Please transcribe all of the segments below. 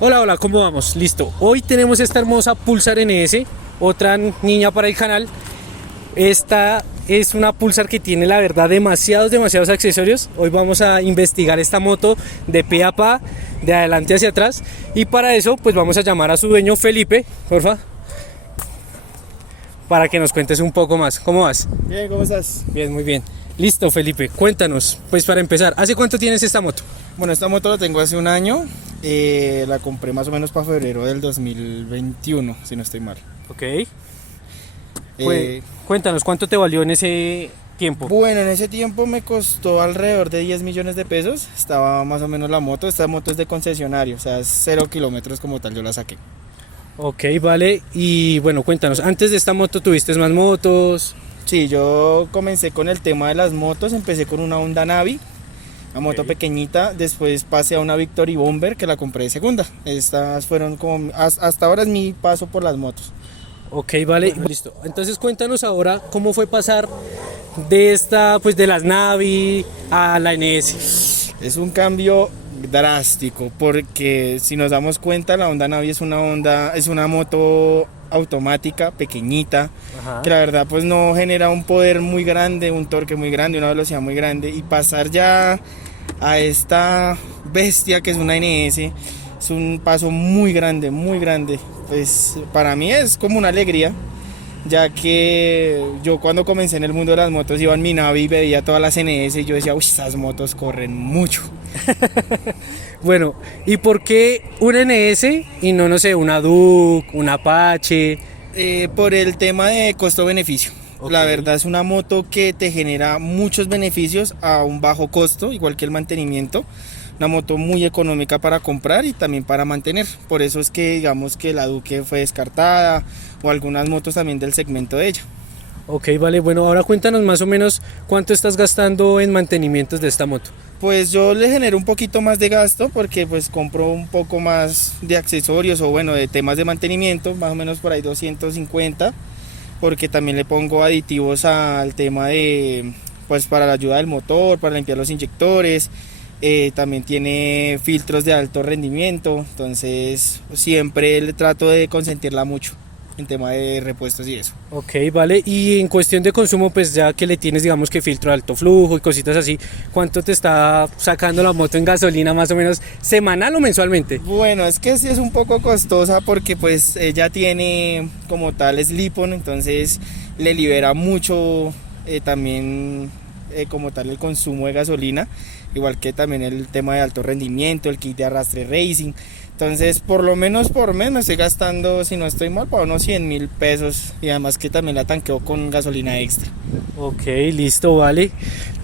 Hola, hola, ¿cómo vamos? Listo. Hoy tenemos esta hermosa Pulsar NS, otra niña para el canal. Esta es una Pulsar que tiene, la verdad, demasiados accesorios. Hoy vamos a investigar esta moto de pe a pa, de adelante hacia atrás. Y para eso, pues vamos a llamar a su dueño, Felipe, porfa, para que nos cuentes un poco más. ¿Cómo vas? Bien, ¿cómo estás? Bien, muy bien. Listo, Felipe, cuéntanos, pues para empezar, ¿hace cuánto tienes esta moto? Bueno, esta moto la tengo hace un año. La compré más o menos para febrero del 2021, si no estoy mal. Ok. Cuéntanos, ¿cuánto te valió en ese tiempo? Bueno, en ese tiempo me costó alrededor de 10 millones de pesos. Estaba más o menos la moto. Esta moto es de concesionario, o sea, es 0 kilómetros como tal, yo la saqué. Ok, vale. Y bueno, cuéntanos, antes de esta moto tuviste más motos. Sí, yo comencé con el tema de las motos. Empecé con una Honda Navi, una moto pequeñita. Después pasé a una Victory Bomber que la compré de segunda. Estas fueron como, hasta ahora es mi paso por las motos. Ok, vale, listo. Entonces cuéntanos ahora cómo fue pasar de esta, pues de las Navi a la NS. Es un cambio drástico porque si nos damos cuenta, la Honda Navi es una moto automática, pequeñita. Ajá. Que la verdad pues no genera un poder muy grande, un torque muy grande, una velocidad muy grande, y pasar ya a esta bestia que es una NS es un paso muy grande, pues para mí es como una alegría, ya que yo cuando comencé en el mundo de las motos iba en mi Navi y veía todas las NS y yo decía, uy, estas motos corren mucho. Bueno, ¿y por qué una NS y no sé, una Duke, una Apache? Por el tema de costo-beneficio. Okay. La verdad es una moto que te genera muchos beneficios a un bajo costo, igual que el mantenimiento. Una moto muy económica para comprar y también para mantener. Por eso es que digamos que la Duke fue descartada, o algunas motos también del segmento de ella. Ok, vale, bueno, ahora cuéntanos más o menos cuánto estás gastando en mantenimientos de esta moto. Pues yo le genero un poquito más de gasto porque pues compro un poco más de accesorios o bueno, de temas de mantenimiento, más o menos por ahí 250, porque también le pongo aditivos al tema de, pues para la ayuda del motor, para limpiar los inyectores. También tiene filtros de alto rendimiento, entonces siempre le trato de consentirla mucho en tema de repuestos y eso. Ok, vale, y en cuestión de consumo, pues ya que le tienes, digamos que filtro de alto flujo y cositas así, ¿cuánto te está sacando la moto en gasolina más o menos semanal o mensualmente? Bueno, es que sí es un poco costosa porque pues ella tiene como tal slip-on, entonces le libera mucho también como tal el consumo de gasolina, igual que también el tema de alto rendimiento, el kit de arrastre racing. Entonces por lo menos por mes me estoy gastando, si no estoy mal, para unos 100.000 pesos, y además que también la tanqueo con gasolina extra. Ok, listo, vale.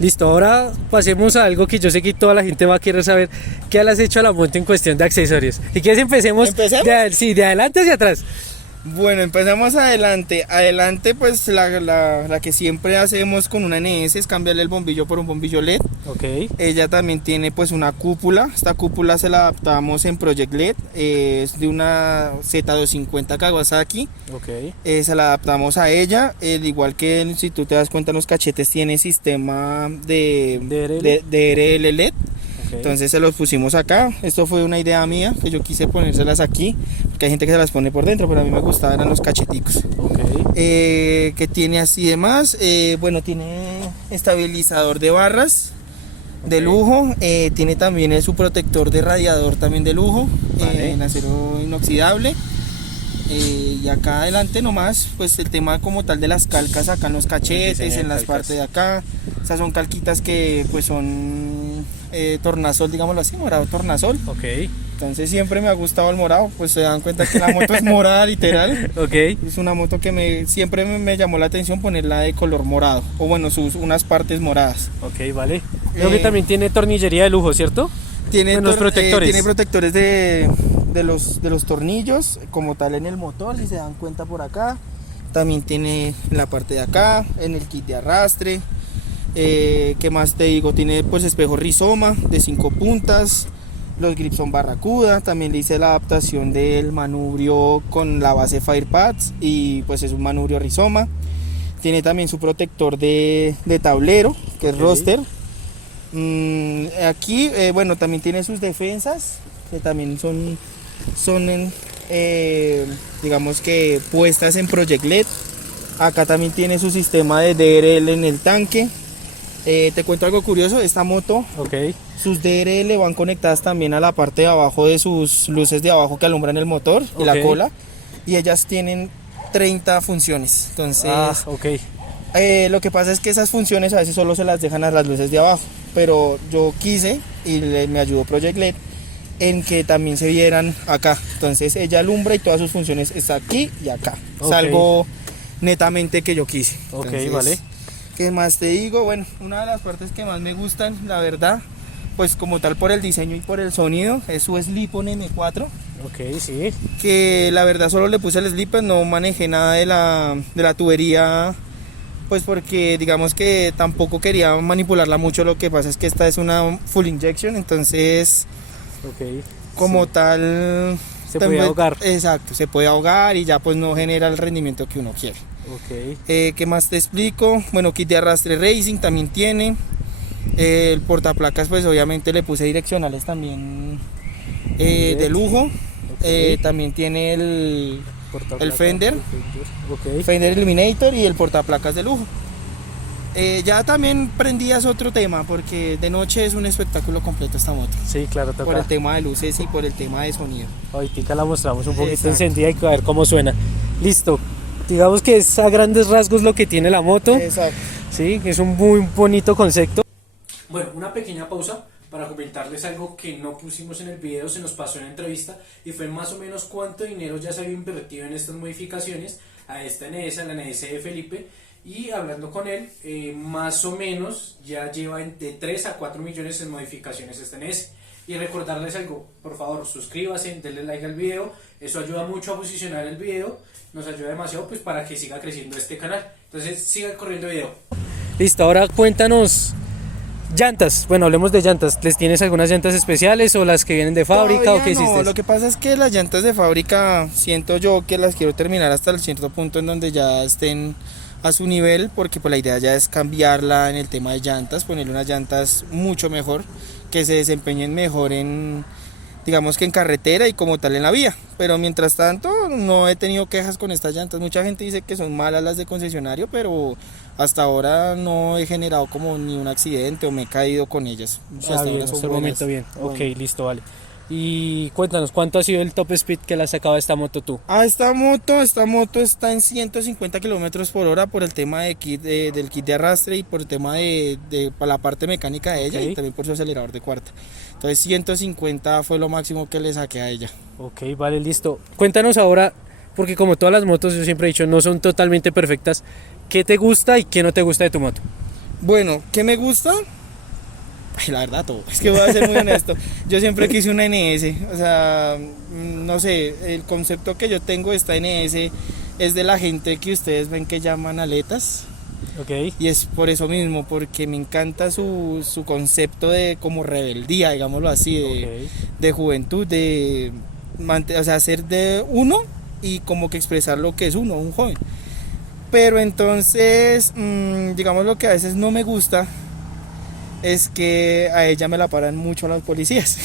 Listo, ahora pasemos a algo que yo sé que toda la gente va a querer saber. ¿Qué le has hecho a la moto en cuestión de accesorios? Si quieres empecemos. De adelante hacia atrás. Bueno, empezamos adelante. Adelante, pues la que siempre hacemos con una NS es cambiarle el bombillo por un bombillo LED. Okay. Ella también tiene pues una cúpula. Esta cúpula se la adaptamos en Project LED. Es de una Z250 Kawasaki. Okay. Se la adaptamos a ella. Igual que si tú te das cuenta, los cachetes tiene sistema de DRL LED. Entonces se los pusimos acá. Esto fue una idea mía, que yo quise ponérselas aquí, porque hay gente que se las pone por dentro, pero a mí me gustaban eran los cacheticos. Que tiene así demás. Bueno, tiene estabilizador de barras de lujo. Tiene también su protector de radiador también de lujo, en acero inoxidable. Y acá adelante nomás, pues el tema como tal de las calcas acá en los cachetes, en las partes de acá. Estas son calquitas que pues son tornasol, digámoslo así, morado tornasol. Okay. Entonces siempre me ha gustado el morado, pues se dan cuenta que la moto es morada literal. Okay. Es una moto que siempre me llamó la atención ponerla de color morado, o bueno, unas partes moradas. Ok, vale. Creo que también tiene tornillería de lujo, ¿cierto? Tiene protectores. Tiene protectores de los tornillos como tal en el motor, si se dan cuenta por acá. También tiene en la parte de acá, en el kit de arrastre. ¿Qué más te digo? Tiene pues espejo rizoma de 5 puntas. Los grips son barracuda. También le hice la adaptación del manubrio con la base Firepads y pues es un manubrio rizoma. Tiene también su protector de tablero, que es roster. Aquí, bueno, también tiene sus defensas, que también son son digamos que puestas en Project LED. Acá también tiene su sistema de DRL en el tanque. Te cuento algo curioso, esta moto, sus DRL van conectadas también a la parte de abajo de sus luces de abajo que alumbran el motor y la cola, y ellas tienen 30 funciones. Entonces, lo que pasa es que esas funciones a veces solo se las dejan a las luces de abajo, pero yo quise y me ayudó Project LED en que también se vieran acá. Entonces ella alumbra y todas sus funciones están aquí y acá. Es algo netamente que yo quise. Entonces, vale. ¿Qué más te digo? Bueno, una de las partes que más me gustan, la verdad, pues como tal por el diseño y por el sonido, es su Slip-on M4. Sí. Que la verdad solo le puse el slip, no manejé nada de la tubería, pues porque digamos que tampoco quería manipularla mucho. Lo que pasa es que esta es una full injection, entonces como tal se puede ahogar. Exacto, se puede ahogar y ya pues no genera el rendimiento que uno quiere. ¿Qué más te explico? Bueno, kit de arrastre racing también tiene. El portaplacas pues obviamente le puse direccionales también de lujo. También tiene el Fender Eliminator y el portaplacas de lujo. Ya también prendías otro tema, porque de noche es un espectáculo completo esta moto. Sí, claro, toca. Por el tema de luces y por el tema de sonido. Ahorita la mostramos un poquito encendida y a ver cómo suena. Listo. Digamos que es a grandes rasgos lo que tiene la moto. Exacto. Sí, es un muy bonito concepto. Bueno, una pequeña pausa para comentarles algo que no pusimos en el video, se nos pasó en la entrevista, y fue más o menos cuánto dinero ya se había invertido en estas modificaciones a esta NS, a la NS de Felipe. Y hablando con él, más o menos ya lleva de 3 a 4 millones en modificaciones esta NS. Y recordarles algo, por favor, suscríbase, denle like al video, eso ayuda mucho a posicionar el video, nos ayuda demasiado pues para que siga creciendo este canal. Entonces siga corriendo el video. Listo, ahora cuéntanos llantas. Bueno, hablemos de llantas. ¿Les tienes algunas llantas especiales o las que vienen de fábrica? Todavía o qué hiciste? No, lo que pasa es que las llantas de fábrica siento yo que las quiero terminar hasta el cierto punto en donde ya estén a su nivel, porque pues la idea ya es cambiarla en el tema de llantas, ponerle unas llantas mucho mejor, que se desempeñen mejor en, digamos que en carretera y como tal en la vía. Pero mientras tanto no he tenido quejas con estas llantas. Mucha gente dice que son malas las de concesionario, pero hasta ahora no he generado como ni un accidente o me he caído con ellas. Hasta bien, hasta el momento bien. Ok, listo, vale. Y cuéntanos, ¿cuánto ha sido el top speed que le has sacado a esta moto tú? Esta moto está en 150 kilómetros por hora por el tema del kit de arrastre y por el tema de la parte mecánica de ella, y también por su acelerador de cuarta. Entonces 150 fue lo máximo que le saqué a ella. Ok, vale, listo. Cuéntanos ahora, porque como todas las motos, yo siempre he dicho, no son totalmente perfectas. ¿Qué te gusta y qué no te gusta de tu moto? Bueno, ¿qué me gusta? Ay, la verdad todo, es que voy a ser muy honesto. Yo siempre quise una NS, o sea, no sé, el concepto que yo tengo de esta NS es de la gente que ustedes ven que llaman aletas. Y es por eso mismo, porque me encanta su concepto de como rebeldía, digámoslo así, de juventud, o sea, ser de uno y como que expresar lo que es uno, un joven. Pero entonces, digamos lo que a veces no me gusta es que a ella me la paran mucho los policías.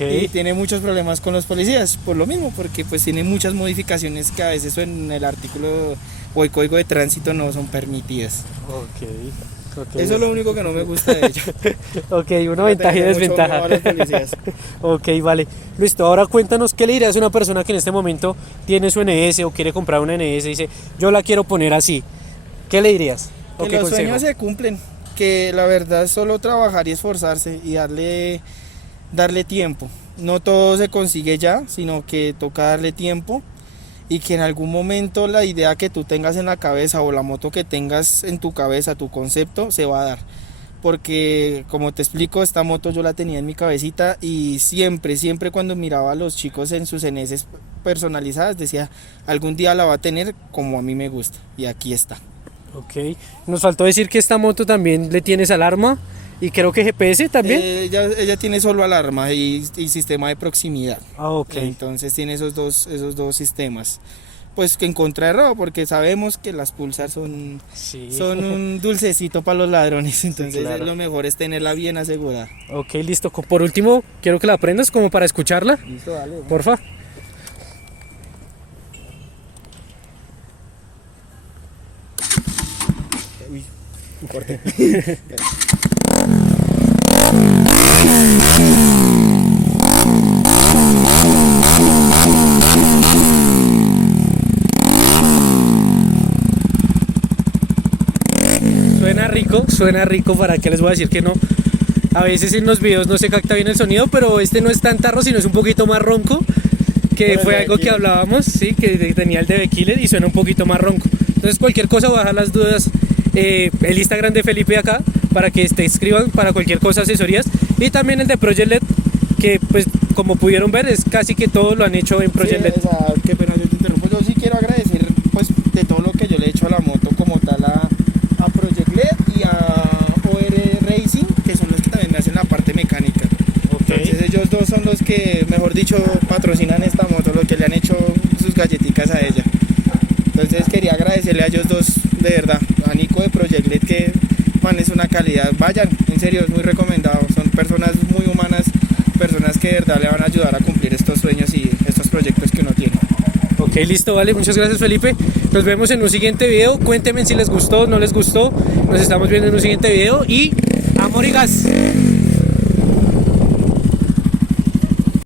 Y tiene muchos problemas con los policías por lo mismo, porque pues tiene muchas modificaciones que a veces en el artículo o el código de tránsito no son permitidas. Eso es lo único que no me gusta de ella. Una ventaja y desventaja. Vale. Listo, ahora cuéntanos, ¿qué le dirías a una persona que en este momento tiene su NS o quiere comprar una NS y dice, yo la quiero poner así? ¿Qué le dirías? Que los sueños se cumplen, que la verdad es solo trabajar y esforzarse y darle tiempo. No todo se consigue ya, sino que toca darle tiempo, y que en algún momento la idea que tú tengas en la cabeza o la moto que tengas en tu cabeza, tu concepto, se va a dar. Porque como te explico, esta moto yo la tenía en mi cabecita y siempre cuando miraba a los chicos en sus NS personalizadas decía, algún día la va a tener como a mí me gusta, y aquí está. Nos faltó decir que esta moto también le tienes alarma y creo que GPS también. Ella tiene solo alarma y sistema de proximidad. Entonces tiene esos dos sistemas. Pues que en contra de robo, porque sabemos que las Pulsar son un dulcecito para los ladrones. Entonces lo mejor es tenerla bien asegurada. Listo. Por último, quiero que la aprendas como para escucharla. Listo, dale. Porfa. corte. Suena rico, para qué les voy a decir que no. A veces en los videos no se capta bien el sonido, pero este no es tan tarro, sino es un poquito más ronco, que fue algo que hablábamos, sí, que tenía el de Killer y suena un poquito más ronco. Entonces cualquier cosa, voy a dejar las dudas, el Instagram de Felipe acá, para que te escriban para cualquier cosa, asesorías, y también el de Project LED, que pues como pudieron ver es casi que todo lo han hecho en Project LED. O sea, qué pena yo te interrumpo, yo sí quiero agradecer pues de todo lo que yo le he hecho a la moto como tal a Project LED y a OR Racing, que son los que también me hacen la parte mecánica. Entonces ellos dos son los que, mejor dicho, patrocinan esta moto, los que le han hecho sus galletitas a ella. Entonces quería agradecerle a ellos dos, de verdad, a Nico de Project LED, que man, es una calidad, vayan, en serio, es muy recomendado, son personas muy humanas, personas que de verdad le van a ayudar a cumplir estos sueños y estos proyectos que uno tiene. Ok, listo, vale, muchas gracias Felipe, nos vemos en un siguiente video, cuéntenme si les gustó, no les gustó, nos estamos viendo en un siguiente video y amor y gas.